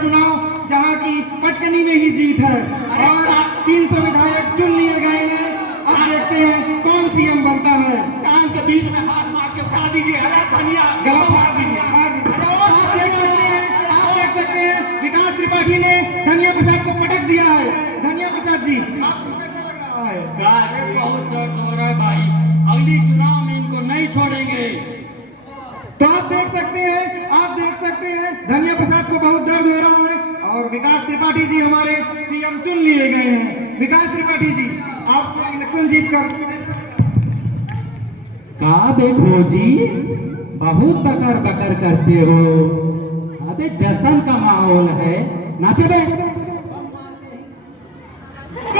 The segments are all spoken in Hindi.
चुनाव जहां की पटकनी में ही जीत है और 300 विधायक चुन लिए गए हैं। अब देखते हैं कौन सीएम बनता है। कान के बीच में हाथ मार के उठा दीजिए, हरा धनिया गला फाड़ दीजिए, फाड़ दीजिए। आप देख सकते हैं विकास त्रिपाठी ने धनिया प्रसाद को पटक दिया है। धनिया प्रसाद जी, आपको कैसा लग रहा है? अरे बहुत दर्द हो रहा है भाई, अगली चुनाव में इनको नहीं छोड़ेंगे। तो आप देख सकते हैं धनिया प्रसाद को बहुत दर्द हो रहा है और विकास त्रिपाठी जी हमारे सीएम चुन लिए गए हैं। विकास त्रिपाठी जी, आपको इलेक्शन जीत कर का बे खोजी बहुत बकर बकर करते हो। अबे जश्न का माहौल है, नाचो बे।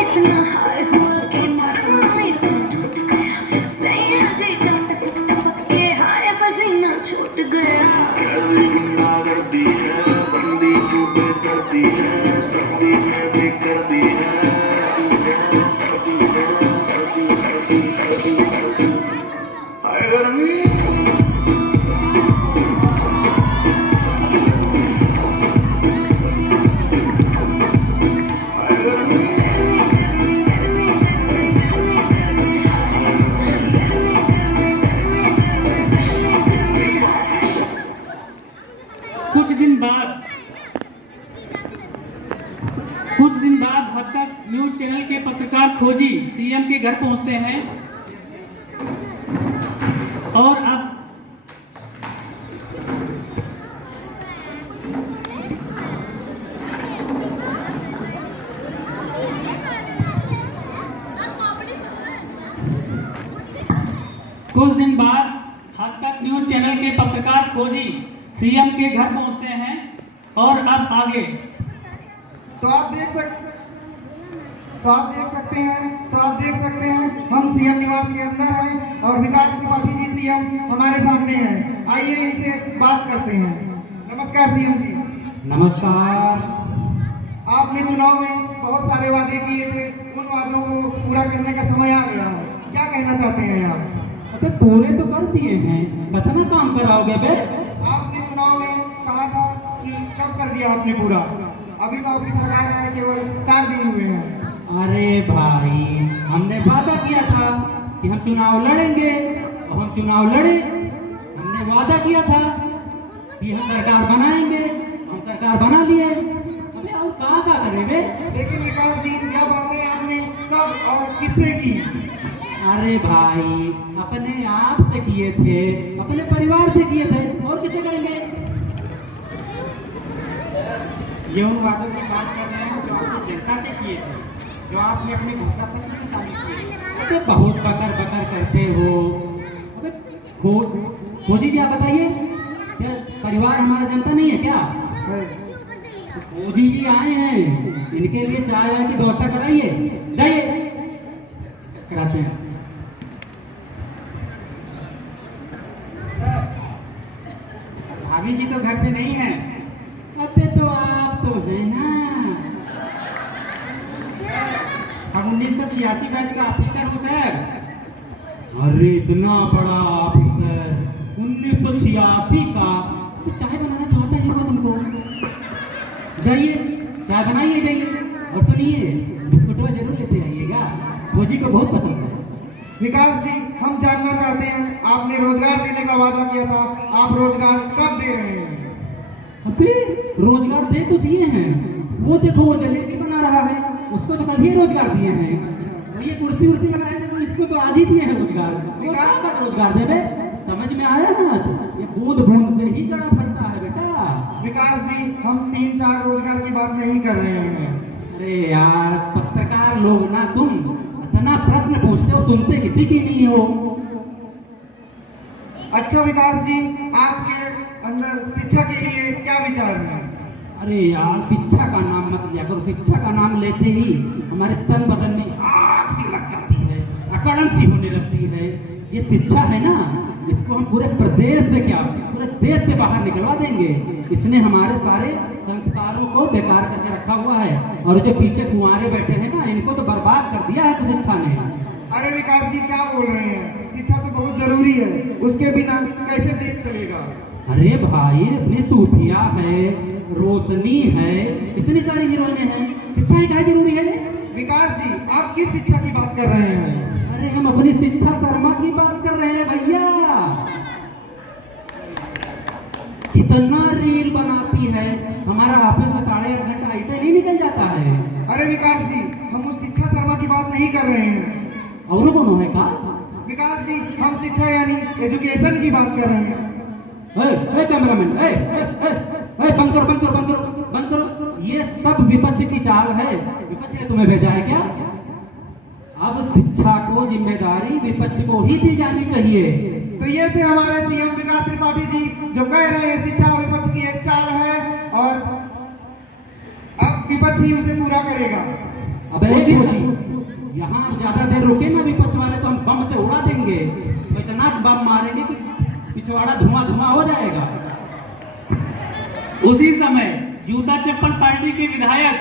इतना हाय हुआ कि थर्मामीटर टूट गया, सैया जी टूट टपक के हाय पसीना छूट गया। कैसी गुंडागर्दी है, बंदी क्यों बेदर्दी है, सर्दी है बेदर्दी है, हाय गर्मी। कुछ दिन बाद हद तक न्यूज चैनल के पत्रकार खोजी सीएम के घर पहुंचते हैं और अब कुछ दिन बाद हद तक न्यूज चैनल के पत्रकार खोजी सीएम के घर पहुंचते हैं और अब आगे तो आप देख सकते हैं हम सीएम निवास के अंदर हैं और विकास त्रिपाठी जी सीएम हमारे सामने हैं। आइए इनसे बात करते हैं। नमस्कार सीएम जी। नमस्कार। आपने चुनाव में बहुत सारे वादे किए थे, उन वादों को पूरा करने का समय आ गया है, क्या कहना चाहते हैं आप? अबे पूरे तो कर दिए हैं, कितना काम कराओगे बे? आपने चुनाव में कहा था कि कब कर दिया आपने पूरा? अभी तो आपकी सरकार आए केवल 4 दिन हुए हैं। अरे भाई, हमने वादा किया था कि हम चुनाव लड़ेंगे और हम चुनाव लड़े। हमने वादा किया था कि हम सरकार बनाएंगे, हम सरकार बना लिए। अबे और कहाँ करें बे? लेकिन विकास जी, क्या बातें आपने कब और किससे की? अरे भाई, अपने आप से किए थे, अपने परिवार से किए थे, और किससे करेंगे? ये उन वादों की बात कर रहे हैं जो आपने जनता से किए थे, जो आपने अपने घोषणा पत्र में शामिल किए। अबे बहुत बकर बकर करते हो। अबे खोजी जी, आप बताइए, क्या परिवार हमारा जनता नहीं है क्या? तो खोजी जी आए हैं, इनके लिए चाय वाय की व्यवस्था कराइए, जाइए कराते हैं। भाभी जी तो घर पे नहीं है। अबे तो आप तो है ना। हम 1986 बैच का ऑफिसर हूँ सर। अरे इतना बड़ा ऑफिसर 1986 का, तो चाय बनाना तो आता ही होगा तुमको। जाइए चाय बनाइए, जाइए। और सुनिए, बिस्कुटवा जरूर लेते आइएगा, खोजी को बहुत पसंद है। विकास जी, हम जानना चाहते हैं, आपने रोजगार देने का वादा किया था, आप रोजगार कब दे रहे हैं? अबे रोजगार दे तो दिए हैं, वो देखो वो जलेबी बना रहा है, उसको तो कल ही रोजगार दिए हैं। और ये कुर्सी उर्सी लगाए थे, तो इसको तो आज ही दिए हैं रोजगार। वो कहाँ का रोजगार दे बे? समझ में आया ना? ये बूंद बूंद से ही गड़ा भरता है बेटा। विकास जी, हम 3-4 रोजगार की बात नहीं कर रहे हैं। अरे यार, पत्रकार लोग ना, तुम इतना प्रश्न पूछते हो, सुनते किसी की नहीं हो। अच्छा विकास जी, आपके अंदर शिक्षा के लिए क्या विचार है? अरे यार, शिक्षा का नाम मत लिया करो। शिक्षा का नाम लेते ही हमारे तन बदन में आग सी लग जाती है, अकड़न सी होने लगती है। ये शिक्षा है ना, इसको हम पूरे प्रदेश से क्या, पूरे देश से बाहर निकलवा देंगे। इसने हमारे सारे संस्कारों को बेकार करके रखा हुआ है, और जो पीछे कुंवारे बैठे हैं ना, इनको तो बर्बाद कर दिया है शिक्षा ने। अरे विकास जी, क्या बोल रहे हैं? शिक्षा तो बहुत जरूरी है, उसके बिना कैसे देश चलेगा? अरे भाई, इतनी सूफिया है, रोशनी है, इतनी सारी हीरोइनें हैं, शिक्षा ही क्या जरूरी है? विकास जी, आप किस शिक्षा की बात कर रहे हैं? अरे हम अपनी शिक्षा शर्मा की बात कर रहे हैं भैया। कितना रील बनाती है, हमारा ऑफिस में 8.5 घंटा ऐसे नहीं निकल जाता है। अरे विकास जी, हम उस शिक्षा शर्मा की बात नहीं कर रहे हैं। और कौन है का? विकास जी, हम शिक्षा यानी एजुकेशन की बात कर रहे हैं। कैमरामैन, बंद करो बंद करो बंद करो बंद करो। ये सब विपक्ष की चाल है, विपक्ष ने तुम्हें भेजा है क्या? अब शिक्षा को जिम्मेदारी विपक्ष को ही दी जानी चाहिए। तो ये थे हमारे सीएम विकास त्रिपाठी जी, जो कह रहे हैं शिक्षा विपक्ष की एक चाल है और अब विपक्ष ही उसे पूरा करेगा। अबे जी, यहाँ ज्यादा देर रुके ना विपक्ष वाले तो हम बम से उड़ा देंगे, तो इतना बम मारेंगे कि पिछवाड़ा धुआं धुआं हो जाएगा। उसी समय जूता चप्पल पार्टी के विधायक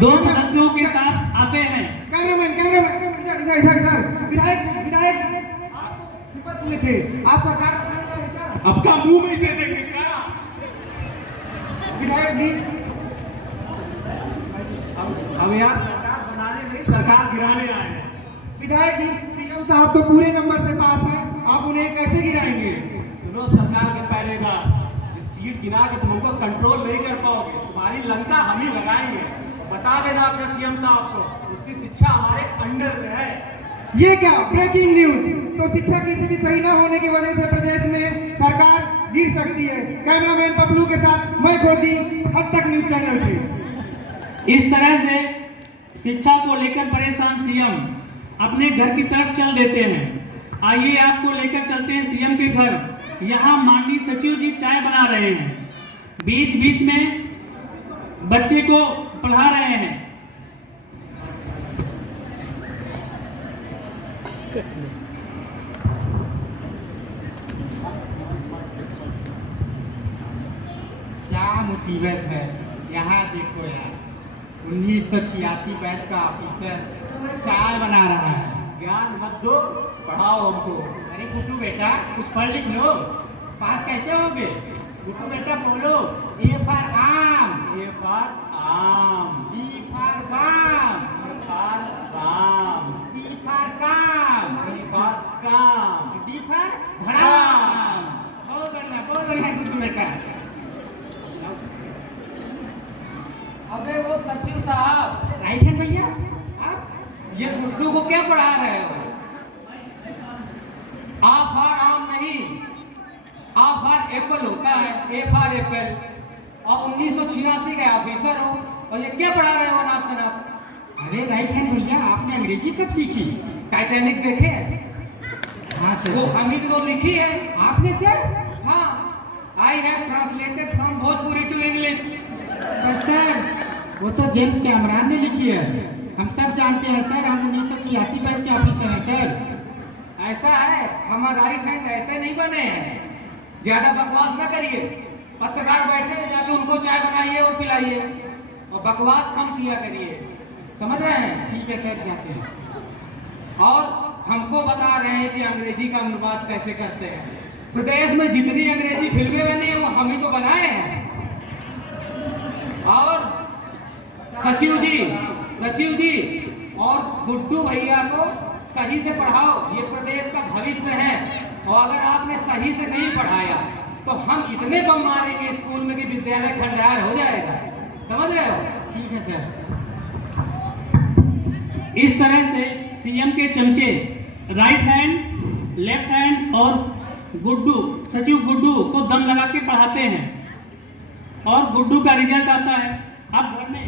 2 सदस्यों के साथ आते हैं। कैमरामैन इधर इधर इधर इधर। विधायक विधायक आप विपक्ष में थे, आप सरकार आपका मुंह में दे देंगे क्या? विधायक जी, हम यहाँ सरकार बनाने नहीं, सरकार गिराने आए हैं। विधायक जी, सीएम साहब तो पूरे नंबर से पास हैं, आप उन्हें कैसे गिराएंगे? सुनो सरकार के पहरेदार, इस सीट गिरा के तुम उनको कंट्रोल नहीं कर पाओगे, तुम्हारी लंका हम ही लगाएंगे। बता देना अपने सीएम साहब को, उसकी शिक्षा हमारे अंडर में है। ये क्या ब्रेकिंग न्यूज! तो शिक्षा की स्थिति सही न होने की वजह से प्रदेश में सरकार गिर सकती है। कैमरामैन पपलू के साथ मैं खोजी, हद तक न्यूज चैनल से। इस तरह से शिक्षा को लेकर परेशान सीएम अपने घर की तरफ चल देते हैं। आइए आपको लेकर चलते हैं सीएम के घर। यहाँ माननीय सचिव जी चाय बना रहे हैं, बीच बीच में बच्चे को पढ़ा रहे हैं। क्या मुसीबत है, यहाँ देखो यार, 1986 बैच का ऑफिसर चाय बना रहा है। ज्ञान मत दो, पढ़ाओ हमको। अरे गुड्डू बेटा, कुछ पढ़ लिख लो, पास कैसे होगे? गुड्डू बेटा बोलो, ए फॉर आम, ए फॉर आम, बी फॉर बाम, बी फॉर बाम, सी फॉर काम, सी फॉर काम, डी फॉर धड़ाम। बहुत बढ़िया गुड्डू बेटा। अबे वो सचिव साहब, राइट हैंड भैया, आप ये गुड्डू को क्या पढ़ा रहे हो? आ फॉर आम नहीं, आ फॉर एप्पल होता है, ए फॉर एप्पल। और 1986 के ऑफिसर हो और ये क्या पढ़ा रहे हो नाप शनाप? अरे राइट हैंड भैया, आपने अंग्रेजी कब सीखी? टाइटैनिक देखे? हाँ वो सर। हमिद को लिखी है। आपने सर? हाँ, I have translated from Bhojpuri to English. पर सर, वो तो जेम्स कैमरॉन ने लिखी है, हम सब जानते हैं सर, हम 1986 बैच के ऑफिसर हैं सर। ऐसा है, हमारा राइट हैंड ऐसे नहीं बने हैं। ज्यादा बकवास ना करिए, पत्रकार बैठे हैं, जाके उनको चाय बनाइए और पिलाइए, और बकवास कम किया करिए, समझ रहे हैं? ठीक है सर, जाते हैं। और हमको बता रहे हैं कि अंग्रेजी का अनुवाद कैसे करते हैं। प्रदेश में जितनी अंग्रेजी फिल्में बनी हैं वो हम ही तो बनाए हैं। और सचिव जी और गुड्डू भैया को सही से पढ़ाओ, ये प्रदेश का भविष्य है। और अगर आपने सही से नहीं पढ़ाया तो हम इतने बम मारेंगे स्कूल में कि विद्यालय खंडहर हो जाएगा, समझ रहे हो? ठीक है सर। इस तरह से सीएम के चमचे राइट हैंड, लेफ्ट हैंड और सचिव गुड्डू को दम लगा के पढ़ाते हैं और गुड्डू का रिजल्ट आता है। अब घर में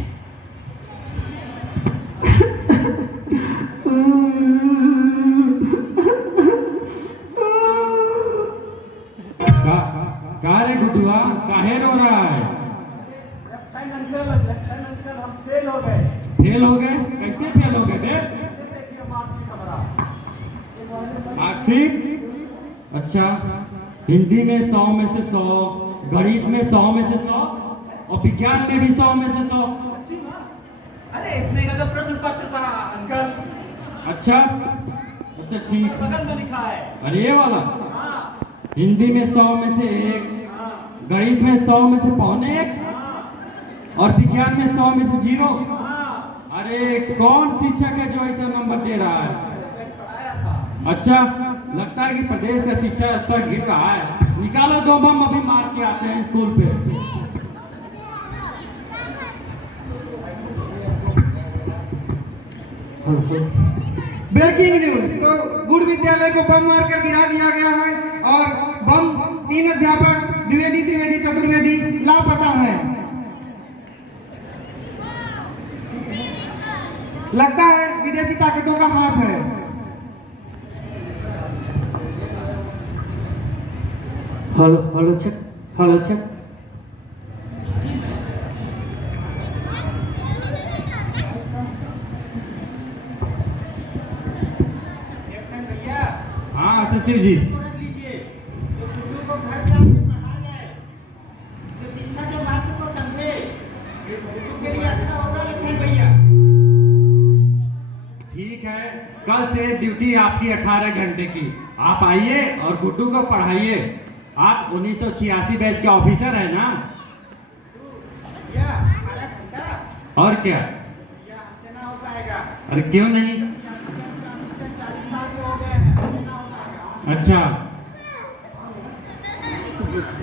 का रे गुड्डुआ, काहे रो रहा है? फेल हो गए? कैसे फेल हो गए बे? मार्कशीट? अच्छा, हिंदी में 100 में से 100, गणित में 100 में से 100 और विज्ञान में भी 100 में से 100। अरे इतने का तो प्रश्न पत्र था अंकल। अच्छा ठीक। बगल में लिखा है। अरे ये वाला? हाँ। हिंदी में 100 में से 1, गणित में 100 में से 1.25 और विज्ञान में 100 में से 0। अरे कौन शिक्षक है जो ऐसा नंबर दे रहा है? अच्छा, लगता है कि प्रदेश का शिक्षा स्तर गिर रहा है। निकालो 2 बम, अभी मार के आते हैं स्कूल पे। Breaking news. तो गुड़ विद्यालय को बम मारकर गिरा दिया गया है और बम 3 अध्यापक द्विवेदी, त्रिवेदी, चतुर्वेदी लापता है। लगता है विदेशी ताकतों का हाथ है। Hello check, hello check. हाँ सचिव जी। ठीक है, कल से ड्यूटी आपकी 18 घंटे की। आप आइए और गुड्डू को पढ़ाइए। आप 1986 बैच के ऑफिसर है ना? और क्या? अरे क्यों नहीं? अच्छा,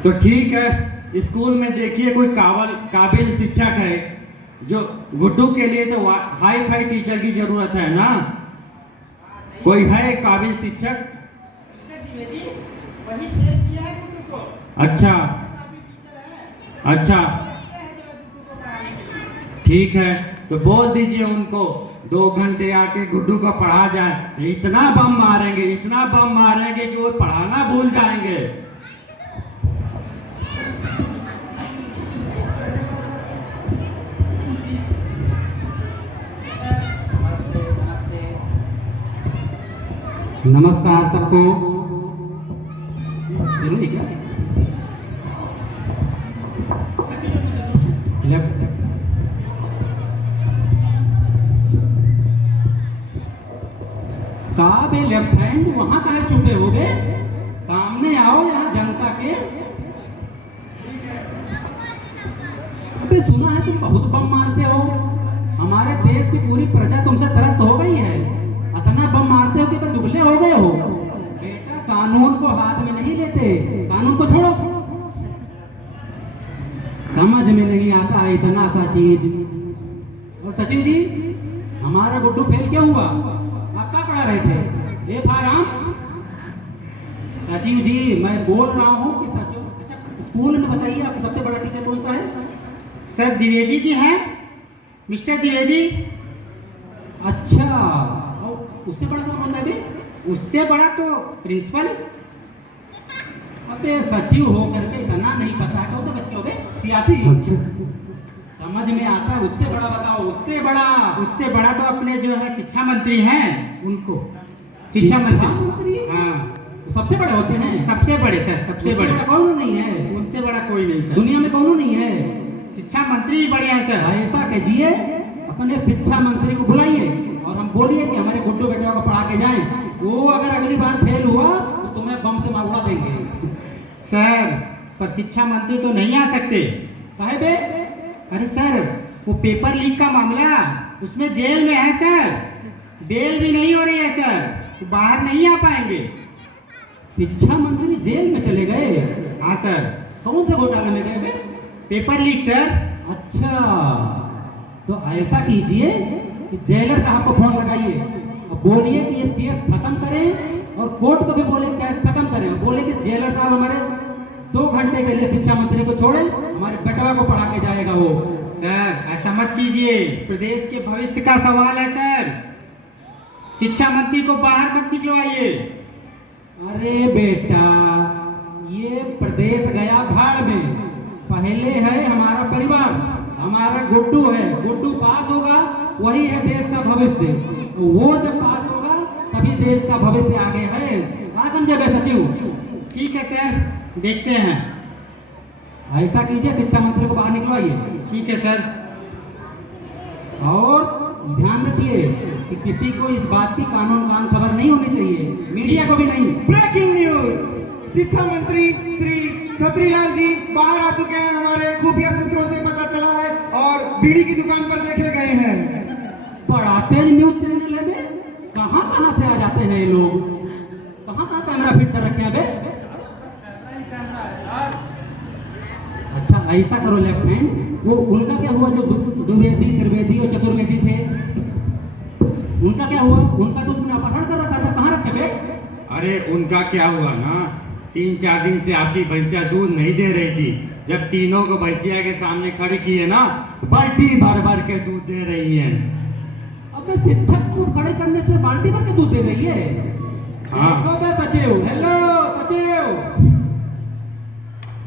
तो ठीक है, स्कूल में देखिए कोई काबिल शिक्षक है। जो गुड्डू के लिए तो हाई फाई टीचर की जरूरत है ना? कोई है काबिल शिक्षक? अच्छा अच्छा, ठीक है, तो बोल दीजिए उनको 2 घंटे आके गुड्डू को पढ़ा जाए। इतना बम मारेंगे कि वो पढ़ाना भूल जाएंगे। नमस्कार सबको। जरूरी क्या? कहा बे लेफ्ट हैंड, वहां कहा छुपे हो गए? सामने आओ यहाँ जनता के। अबे सुना है तुम बहुत बम मारते हो। हमारे देश की पूरी प्रजा तुमसे त्रस्त हो गई है। इतना बम मारते हो कि तुम दुबले हो गए हो। बेटा कानून को हाथ में नहीं लेते, कानून को छोड़ो। समझ में नहीं आता है इतना सा चीज। और सचिव जी, हमारा गुड्डू फेल क्यों हुआ? आप क्या पढ़ा रहे थे? ए फाराम। सचिव जी, मैं बोल रहा हूँ कि सचिव, अच्छा स्कूल में बताइए आपको सबसे बड़ा टीचर कौन सा है? सर द्विवेदी जी हैं, मिस्टर द्विवेदी। अच्छा, और उससे बड़ा कौन होता है बे? उससे बड़ा तो प्रिंसिपल। अबे सचिव हो करके इतना नहीं पता है? कौन सा बच्चे हो गए? सियासी। समझ में आता है, उससे बड़ा बताओ। उससे बड़ा तो अपने जो है शिक्षा मंत्री हैं, उनको शिक्षा मंत्री। हाँ, तो सबसे बड़े होते हैं। सबसे बड़े सर, सबसे बड़े। कौन नहीं है? उनसे बड़ा कोई नहीं सर। दुनिया में कौन नहीं है? शिक्षा मंत्री ही बड़े हैं सर। ऐसा कीजिए, अपने शिक्षा मंत्री को बुलाइए और हम बोलिए कि हमारे गुड्डू बेटा को पढ़ा के जाएं। वो अगर अगली बार फेल हुआ तो तुम्हें बम से मार उड़ा देंगे। सर पर शिक्षा मंत्री तो नहीं आ सकते। काहे बे? अरे सर, वो पेपर लीक का मामला, उसमें जेल में है सर। बेल भी नहीं हो रही है सर, तो बाहर नहीं आ पाएंगे। शिक्षा मंत्री जेल में चले गए? हाँ सर। कौन से घोटाले में गए बे? Paper leak sir. अच्छा, तो ऐसा कीजिए कि जेलर साहब को फोन लगाइए और बोलिए कि ये केस खत्म करें और कोर्ट को भी बोले केस खत्म करें। बोले कि जेलर साहब हमारे 2 घंटे के लिए शिक्षा मंत्री को छोड़े, हमारे बेटवा को पढ़ा के जाएगा वो। सर ऐसा मत कीजिए, प्रदेश के भविष्य का सवाल है सर। शिक्षा मंत्री को बाहर मत निकलवाइए। अरे बेटा, ये प्रदेश गया भाड़ में। पहले है हमारा परिवार, हमारा गुड्डू है। गुड्डू पास होगा, वही है देश का भविष्य। वो जब पास होगा तभी देश का भविष्य आगे है। क्या समझे बे सचिव? ठीक है सर, देखते हैं। ऐसा कीजिए, शिक्षा मंत्री को बाहर निकलवाइए। ठीक है सर। और ध्यान रखिए कि किसी को इस बात की कानून कान खबर नहीं होनी चाहिए, मीडिया को भी नहीं। Breaking news. शिक्षा मंत्री श्री छतरीलाल जी बाहर आ चुके हैं, हमारे खुफिया सूत्रों से पता चला है, और बीड़ी की दुकान पर देखे गए हैं। बड़ा तेज न्यूज चैनल है बे, कहाँ कहाँ से आ जाते हैं ये लोग, कहाँ कहाँ कैमरा फिट कर रखे हैं बे। अच्छा ऐसा करो लेफ्ट हैंड, वो उनका क्या हुआ जो द्विवेदी त्रिवेदी और चतुर्वेदी थे, उनका क्या हुआ? उनका तो तुमने अपहरण कर रखा था, कहाँ रखे बे? अरे उनका क्या हुआ ना, 3-4 दिन से आपकी भैंसिया दूध नहीं दे रही थी। जब तीनों को भैंसिया के सामने खड़ी की है ना, बाल्टी भर भर के दूध दे रही है। अबे शिक्षक को खड़े करने से बाल्टी भर के दूध दे रही है? हाँ। सचिव, हेलो सचिव,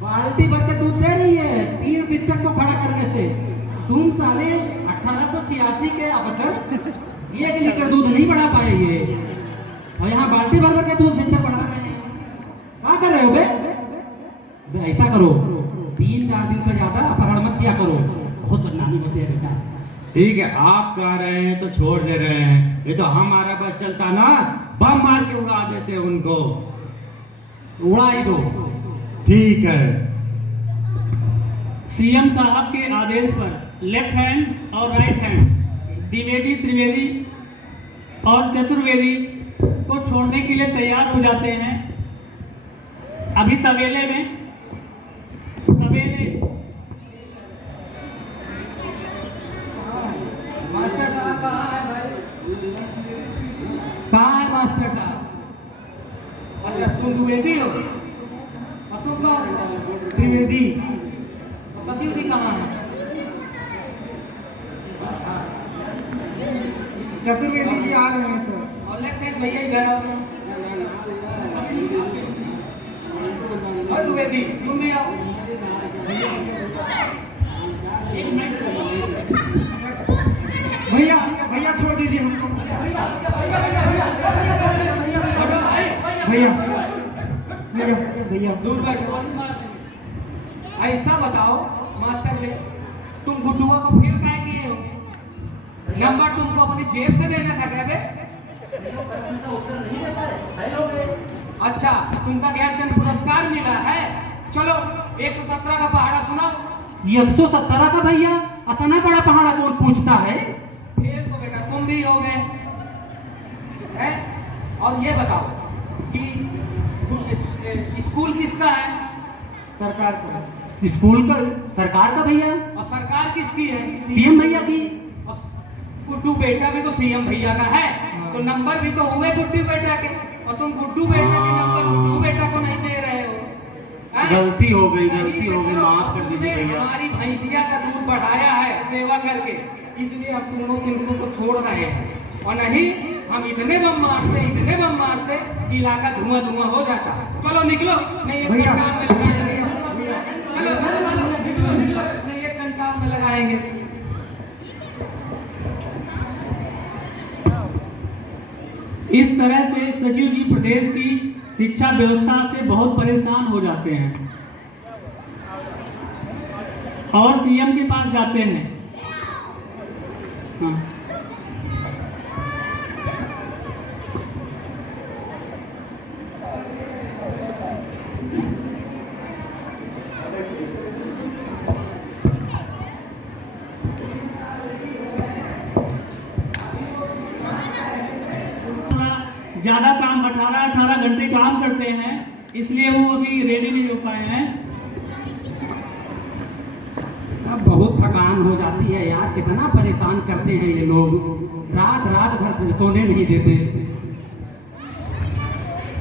बाल्टी भर के दूध दे रही है 3 शिक्षक को खड़ा करने से। तुम साले 1886 के अफसर 1 लीटर दूध नहीं बढ़ा पाए ये, और यहाँ बाल्टी भर भर के दूध शिक्षक बढ़ा रहे हैं। क्या कर रहे हो बे? ऐसा करो, 3-4 दिन से ज्यादा अपहरण मत किया करो, बहुत बदनामी होती है बेटा। ठीक है, आप कह रहे हैं तो छोड़ दे रहे हैं, ये तो हमारा बस चलता ना, बम मार के उड़ा देते उनको। उड़ा ही दो। ठीक है। सीएम साहब के आदेश पर लेफ्ट हैंड और राइट हैंड, द्विवेदी त्रिवेदी और चतुर्वेदी को छोड़ने के लिए तैयार हो जाते हैं। अभी तबेले मास्टर साहब कहाँ है भाई? कहाँ है मास्टर साहब? अच्छा तुम द्विवेदी हो और तुम कौन हो? त्रिवेदी। और सचिव जी कहाँ है? चतुर्वेदी जी आ रहे हैं सर। और लेफ्ट हैंड भैया इधर आओ। और द्विवेदी तुम भी आओ। भैया भैया छोड़ दीजिए हमको। हटो भाई। भैया भैया भैया दूर बैठो। ऐसा बताओ मास्टर जी, तुम गुड्डुआ को फेल काहे किए हो? नंबर तुमको अपनी जेब से देना था क्या बे? अच्छा तुमका ज्ञानचंद पुरस्कार मिला है, चलो 117 का पहाड़ा सुनाओ। ये 117 का भैया, इतना बड़ा पहाड़ा कौन पूछता है? फेल तो बेटा तुम भी हो गए हैं। और ये बताओ कि स्कूल किसका है? सरकार को। स्कूल का सरकार का भैया, और सरकार किसकी है? सीएम भैया की। और गुड्डू बेटा भी तो सीएम भैया का है, तो नंबर भी तो हुए गुड्डू बेटा के, और तुम गुड्डू बेटा के नंबर गुड्डू बेटा को नहीं दे रहे हो। गलती हो गई, सही गलती से हो गई, करो। माफ कर दीजिए तुमने भैया। हमारी भैंसिया का दूध बढ़ाया है सेवा करके, इसलिए हम तुम लोग इनको को छोड़ रहे हैं, और नहीं हम इतने बम मारते कि इलाका धुआं धुआं हो जाता। चलो निकलो, नहीं एक भैया काम में लगाएंगे। चलो नहीं एक काम में लगाएंगे। इस तरह से सचिव जी प्रदेश की शिक्षा व्यवस्था से बहुत परेशान हो जाते हैं और सीएम के पास जाते हैं। हाँ। ज्यादा काम 18 घंटे काम करते हैं, इसलिए वो अभी रेडी नहीं हो पाए हैं। अब बहुत थकान हो जाती है यार, कितना परेशान करते हैं ये लोग, रात रात भर से सोने नहीं देते।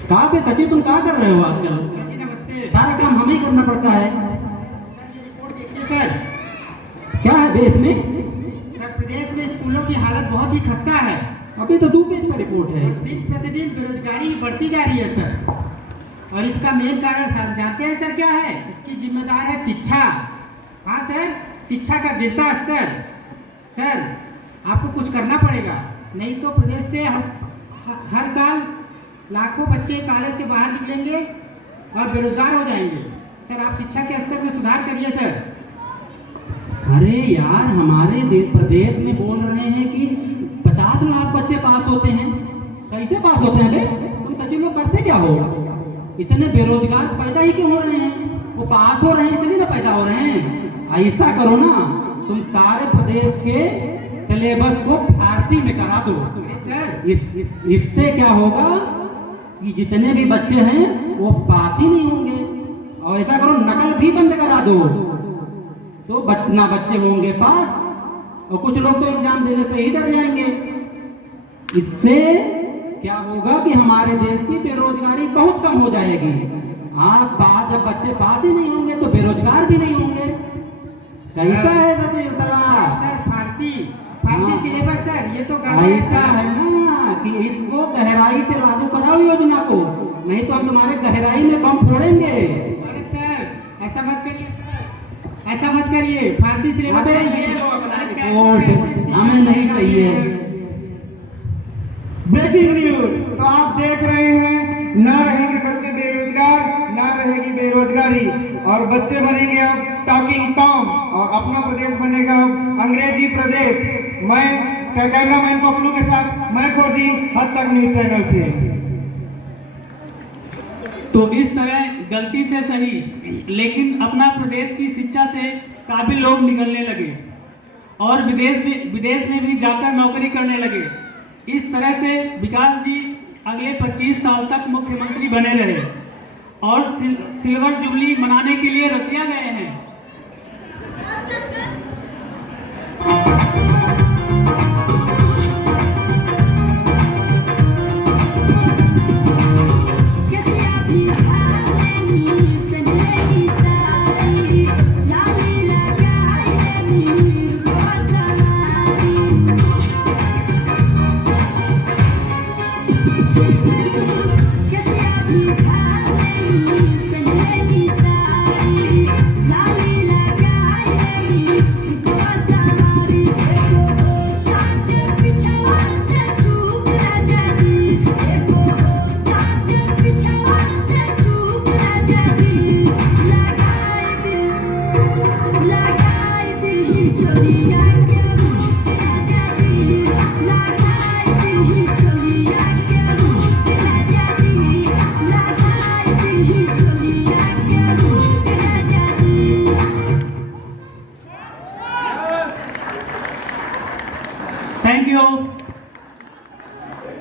कहाँ पे सचिव, तुम क्या कर रहे हो आजकल? नमस्ते सारा काम हमें ही करना पड़ता है। रिपोर्ट देखिए सर। क्या है बे इसमें? सर प्रदेश में स्कूलों की हालत बहुत ही खस्ता है। अभी तो 2 पेज का रिपोर्ट है। दिन प्रतिदिन बेरोजगारी बढ़ती जा रही है सर, और इसका मेन कारण सर जानते हैं सर क्या है? इसकी जिम्मेदार है शिक्षा। हाँ सर, शिक्षा का गिरता स्तर। सर आपको कुछ करना पड़ेगा, नहीं तो प्रदेश से हर साल लाखों बच्चे कॉलेज से बाहर निकलेंगे और बेरोजगार हो जाएंगे। सर आप शिक्षा के स्तर में सुधार करिए सर। अरे यार, हमारे प्रदेश में बोल रहे हैं कि 50 लाख बच्चे पास होते हैं। कैसे पास होते हैं बे? तुम सचिव लोग करते क्या हो? इतने बेरोजगार पैदा ही क्यों हो रहे हैं? वो पास हो रहे हैं इसलिए ना पैदा हो रहे हैं। ऐसा करो ना, तुम सारे प्रदेश के सिलेबस को फारसी में करा दो। इससे क्या होगा कि जितने भी बच्चे हैं वो पास ही नहीं होंगे। और ऐसा करो, नकल भी बंद करा दो, तो ना बच्चे होंगे पास, और कुछ लोग तो एग्जाम देने से ही डर जाएंगे। इससे क्या होगा कि हमारे देश की बेरोजगारी बहुत कम हो जाएगी। आप जब बच्चे पास ही नहीं होंगे तो बेरोजगार भी नहीं होंगे। कैसा है सर? फारसी सिलेबस सर, ये तो ऐसा है ना कि इसको गहराई से लागू कराओ योजना को, नहीं तो हम तुम्हारे गहराई में बम फोड़ेंगे। अरे सर ऐसा मत करिए सर, ऐसा मत करिए। फारसी सिलेबस हमें नहीं चाहिए। Breaking news. तो आप देख रहे हैं, ना रहेंगे बच्चे बेरोजगार, ना रहेगी बेरोजगारी, और बच्चे बनेंगे अब टॉकिंग टॉम, और अपना प्रदेश बनेगा अब अंग्रेजी प्रदेश। मैं कैमरामैन पप्लू के साथ मैं खोजी, हद तक न्यूज चैनल से। तो इस तरह गलती से सही, लेकिन अपना प्रदेश की शिक्षा से काबिल लोग निकलने लगे और विदेश में भी जाकर नौकरी करने लगे। इस तरह से विकास जी अगले 25 साल तक मुख्यमंत्री बने रहे और सिल्वर जुबली मनाने के लिए रसिया गए हैं।